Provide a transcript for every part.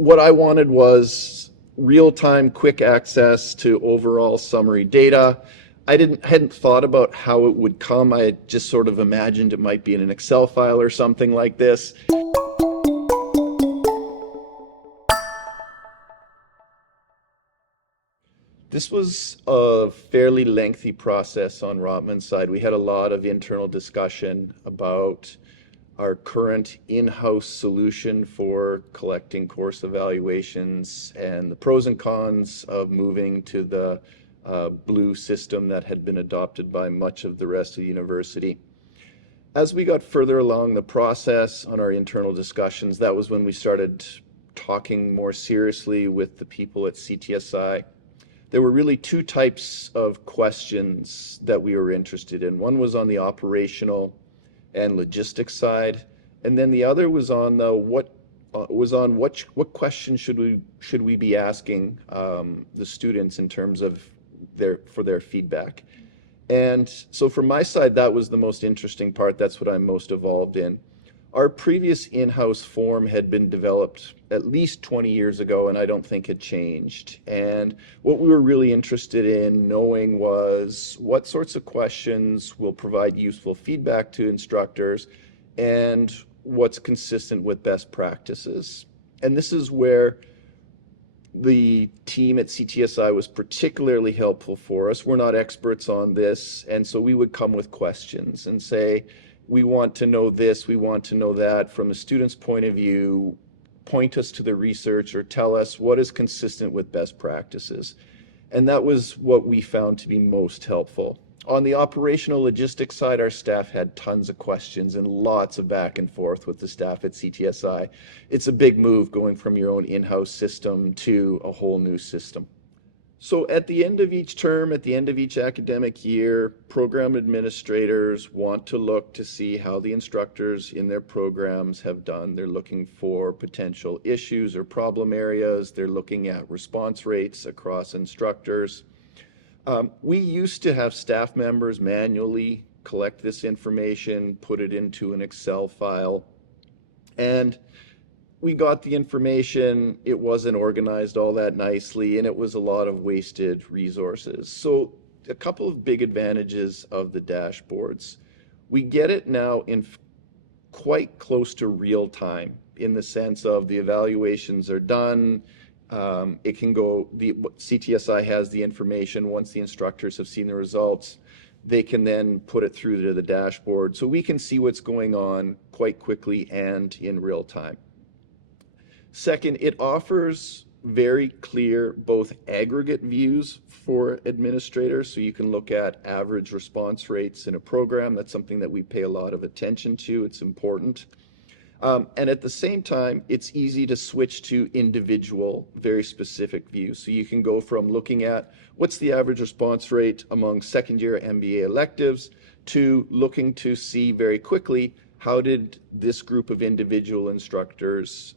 what I wanted was real-time, quick access to overall summary data. I hadn't thought about how it would come. I had just sort of imagined it might be in an Excel file or something like this. This was a fairly lengthy process on Rotman's side. We had a lot of internal discussion about our current in-house solution for collecting course evaluations and the pros and cons of moving to the blue system that had been adopted by much of the rest of the university. As we got further along the process on our internal discussions, that was when we started talking more seriously with the people at CTSI. There were really two types of questions that we were interested in. One was on the operational and logistics side, and then the other was on the what questions should we be asking the students in terms of their feedback. And so from my side, that was the most interesting part. That's what I'm most involved in. Our previous in-house form had been developed at least 20 years ago, and I don't think it changed. And what we were really interested in knowing was what sorts of questions will provide useful feedback to instructors and what's consistent with best practices. And this is where the team at CTSI was particularly helpful for us. We're not experts on this, and so we would come with questions and say, we want to know this, we want to know that. From a student's point of view, point us to the research or tell us what is consistent with best practices. And that was what we found to be most helpful. On the operational logistics side, our staff had tons of questions and lots of back and forth with the staff at CTSI. It's a big move going from your own in-house system to a whole new system. So at the end of each term, at the end of each academic year, program administrators want to look to see how the instructors in their programs have done. They're looking for potential issues or problem areas. They're looking at response rates across instructors. We used to have staff members manually collect this information, put it into an Excel file, and we got the information, it wasn't organized all that nicely, and it was a lot of wasted resources. So a couple of big advantages of the dashboards. We get it now in quite close to real time, in the sense of the evaluations are done. It can go, CTSI has the information once the instructors have seen the results. They can then put it through to the dashboard. So we can see what's going on quite quickly and in real time. Second, it offers very clear both aggregate views for administrators, so you can look at average response rates in a program. That's something that we pay a lot of attention to. It's important. And at the same time, it's easy to switch to individual, very specific views. So you can go from looking at what's the average response rate among second-year MBA electives to looking to see very quickly how did this group of individual instructors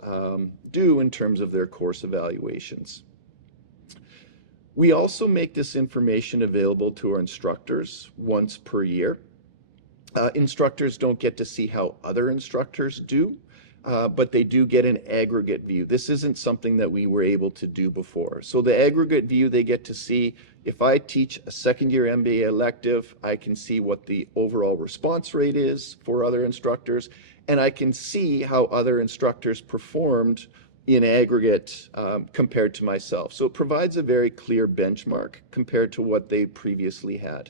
do in terms of their course evaluations. We also make this information available to our instructors once per year. Instructors don't get to see how other instructors do, but they do get an aggregate view. This isn't something that we were able to do before. So the aggregate view, they get to see, if I teach a second-year MBA elective, I can see what the overall response rate is for other instructors, and I can see how other instructors performed in aggregate compared to myself. So it provides a very clear benchmark compared to what they previously had.